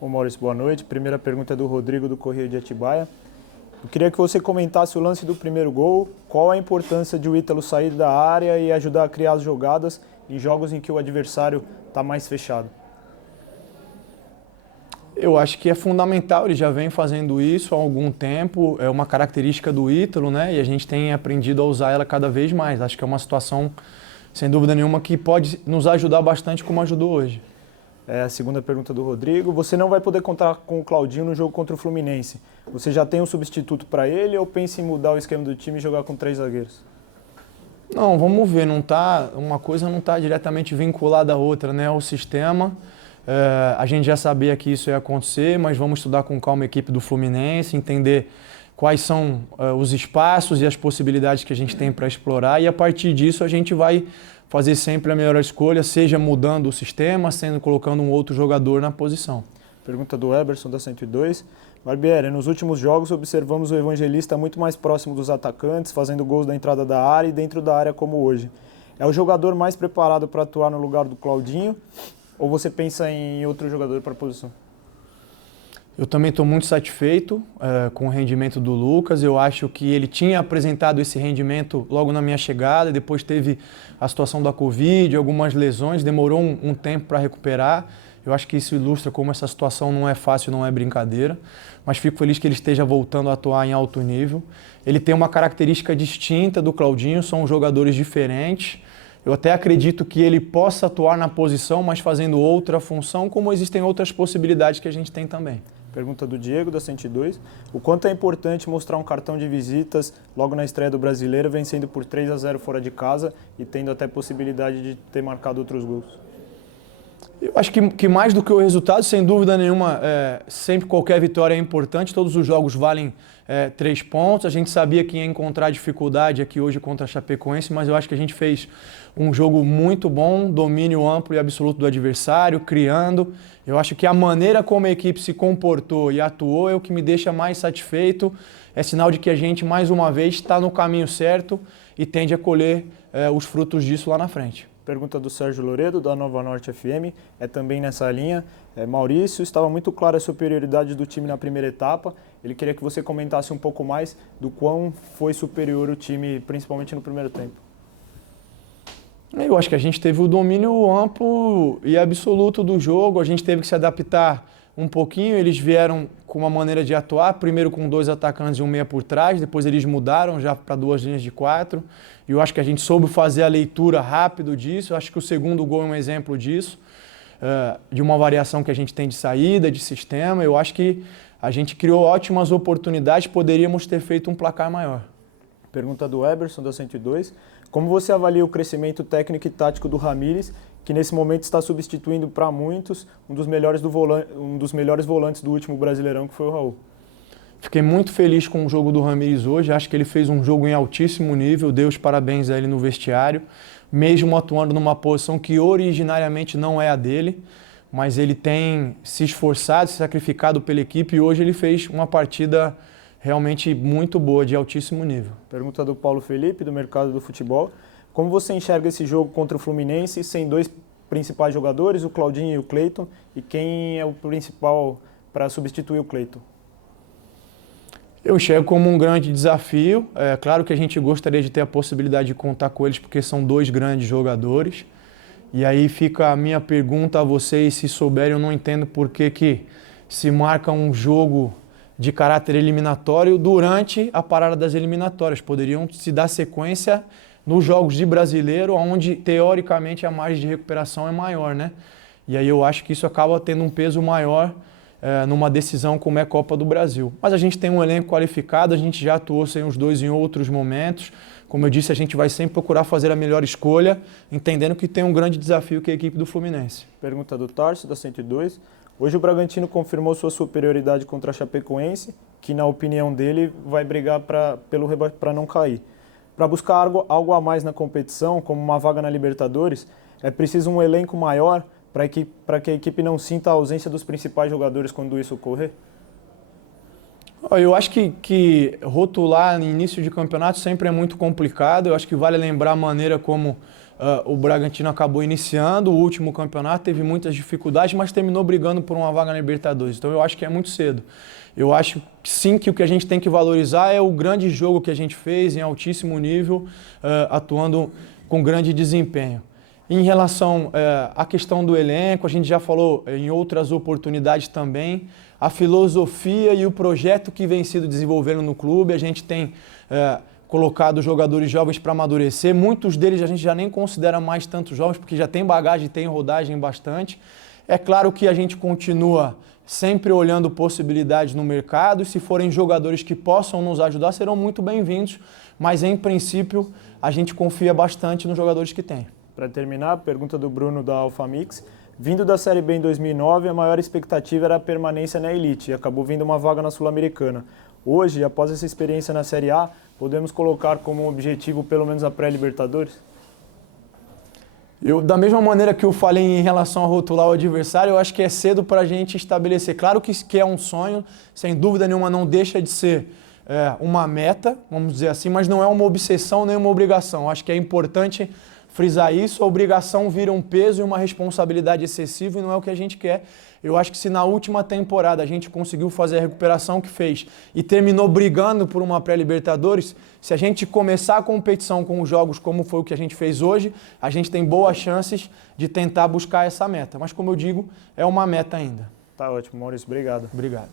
Ô Maurício, boa noite. Primeira pergunta é do Rodrigo, do Correio de Atibaia. Eu queria que você comentasse o lance do primeiro gol. Qual a importância de o Ítalo sair da área e ajudar a criar as jogadas em jogos em que o adversário está mais fechado? Eu acho que é fundamental, ele já vem fazendo isso há algum tempo, é uma característica do Ítalo, né? E a gente tem aprendido a usar ela cada vez mais. Acho que é uma situação, sem dúvida nenhuma, que pode nos ajudar bastante como ajudou hoje. É a segunda pergunta do Rodrigo. Você não vai poder contar com o Claudinho no jogo contra o Fluminense. Você já tem um substituto para ele ou pensa em mudar o esquema do time e jogar com 3 zagueiros? Não, vamos ver, uma coisa não está diretamente vinculada à outra, né? O sistema, a gente já sabia que isso ia acontecer, mas vamos estudar com calma a equipe do Fluminense, entender quais são os espaços e as possibilidades que a gente tem para explorar, e a partir disso a gente vai fazer sempre a melhor escolha, seja mudando o sistema, sendo colocando um outro jogador na posição. Pergunta do Eberson, da 102. Barbieri, nos últimos jogos observamos o Evangelista muito mais próximo dos atacantes, fazendo gols da entrada da área e dentro da área como hoje. É o jogador mais preparado para atuar no lugar do Claudinho ou você pensa em outro jogador para a posição? Eu também estou muito satisfeito com o rendimento do Lucas. Eu acho que ele tinha apresentado esse rendimento logo na minha chegada, depois teve a situação da Covid, algumas lesões, demorou um tempo para recuperar. Eu acho que isso ilustra como essa situação não é fácil, não é brincadeira, mas fico feliz que ele esteja voltando a atuar em alto nível. Ele tem uma característica distinta do Claudinho, são jogadores diferentes. Eu até acredito que ele possa atuar na posição, mas fazendo outra função, como existem outras possibilidades que a gente tem também. Pergunta do Diego, da 102. O quanto é importante mostrar um cartão de visitas logo na estreia do Brasileiro, vencendo por 3-0 fora de casa e tendo até possibilidade de ter marcado outros gols? Eu acho que mais do que o resultado, sem dúvida nenhuma, sempre qualquer vitória é importante, todos os jogos valem 3 pontos. A gente sabia que ia encontrar dificuldade aqui hoje contra a Chapecoense, mas eu acho que a gente fez um jogo muito bom, domínio amplo e absoluto do adversário, criando. Eu acho que a maneira como a equipe se comportou e atuou é o que me deixa mais satisfeito. É sinal de que a gente, mais uma vez, está no caminho certo e tende a colher os frutos disso lá na frente. Pergunta do Sérgio Loredo, da Nova Norte FM, é também nessa linha. Maurício, estava muito clara a superioridade do time na primeira etapa. Ele queria que você comentasse um pouco mais do quão foi superior o time, principalmente no primeiro tempo. Eu acho que a gente teve o domínio amplo e absoluto do jogo, a gente teve que se adaptar um pouquinho, eles vieram com uma maneira de atuar, primeiro com 2 atacantes e um meia por trás, depois eles mudaram já para 2 linhas de 4, e eu acho que a gente soube fazer a leitura rápido disso, eu acho que o segundo gol é um exemplo disso, de uma variação que a gente tem de saída, de sistema. Eu acho que a gente criou ótimas oportunidades, poderíamos ter feito um placar maior. Pergunta do Eberson, da 102. Como você avalia o crescimento técnico e tático do Ramires, que nesse momento está substituindo para muitos um dos melhores volantes do último Brasileirão, que foi o Raul? Fiquei muito feliz com o jogo do Ramires hoje, acho que ele fez um jogo em altíssimo nível, dei os parabéns a ele no vestiário, mesmo atuando numa posição que originariamente não é a dele, mas ele tem se esforçado, se sacrificado pela equipe e hoje ele fez uma partida realmente muito boa, de altíssimo nível. Pergunta do Paulo Felipe, do Mercado do Futebol. Como você enxerga esse jogo contra o Fluminense sem 2 principais jogadores, o Claudinho e o Cleiton, e quem é o principal para substituir o Cleiton? Eu enxergo como um grande desafio. É claro que a gente gostaria de ter a possibilidade de contar com eles, porque são 2 grandes jogadores. E aí fica a minha pergunta a vocês, se souberem, eu não entendo por que se marca um jogo de caráter eliminatório durante a parada das eliminatórias. Poderiam se dar sequência nos jogos de brasileiro, onde teoricamente a margem de recuperação é maior, né? E aí eu acho que isso acaba tendo um peso maior numa decisão como é a Copa do Brasil. Mas a gente tem um elenco qualificado, a gente já atuou sem os 2 em outros momentos. Como eu disse, a gente vai sempre procurar fazer a melhor escolha, entendendo que tem um grande desafio que é a equipe do Fluminense. Pergunta do Tarso, da 102. Hoje o Bragantino confirmou sua superioridade contra a Chapecoense, que na opinião dele vai brigar para não cair. Para buscar algo a mais na competição, como uma vaga na Libertadores, é preciso um elenco maior para que a equipe não sinta a ausência dos principais jogadores quando isso ocorrer? Eu acho que rotular no início de campeonato sempre é muito complicado. Eu acho que vale lembrar a maneira como o Bragantino acabou iniciando o último campeonato, teve muitas dificuldades, mas terminou brigando por uma vaga na Libertadores. Então eu acho que é muito cedo. Eu acho sim que o que a gente tem que valorizar é o grande jogo que a gente fez em altíssimo nível, atuando com grande desempenho. Em relação à questão do elenco, a gente já falou em outras oportunidades também, a filosofia e o projeto que vem sido desenvolvendo no clube, a gente tem colocado jogadores jovens para amadurecer, muitos deles a gente já nem considera mais tanto jovens, porque já tem bagagem, tem rodagem bastante. É claro que a gente continua sempre olhando possibilidades no mercado, e se forem jogadores que possam nos ajudar, serão muito bem-vindos, mas em princípio a gente confia bastante nos jogadores que tem. Para terminar, a pergunta do Bruno da Alfamix. Vindo da Série B em 2009, a maior expectativa era a permanência na elite e acabou vindo uma vaga na Sul-Americana. Hoje, após essa experiência na Série A, podemos colocar como objetivo pelo menos a pré-Libertadores? Da mesma maneira que eu falei em relação a rotular o adversário, eu acho que é cedo para a gente estabelecer. Claro que é um sonho, sem dúvida nenhuma não deixa de ser uma meta, vamos dizer assim, mas não é uma obsessão nem uma obrigação. Eu acho que é importante frisar isso, a obrigação vira um peso e uma responsabilidade excessiva e não é o que a gente quer. Eu acho que se na última temporada a gente conseguiu fazer a recuperação que fez e terminou brigando por uma pré-Libertadores, se a gente começar a competição com os jogos como foi o que a gente fez hoje, a gente tem boas chances de tentar buscar essa meta. Mas como eu digo, é uma meta ainda. Tá ótimo, Maurício. Obrigado. Obrigado.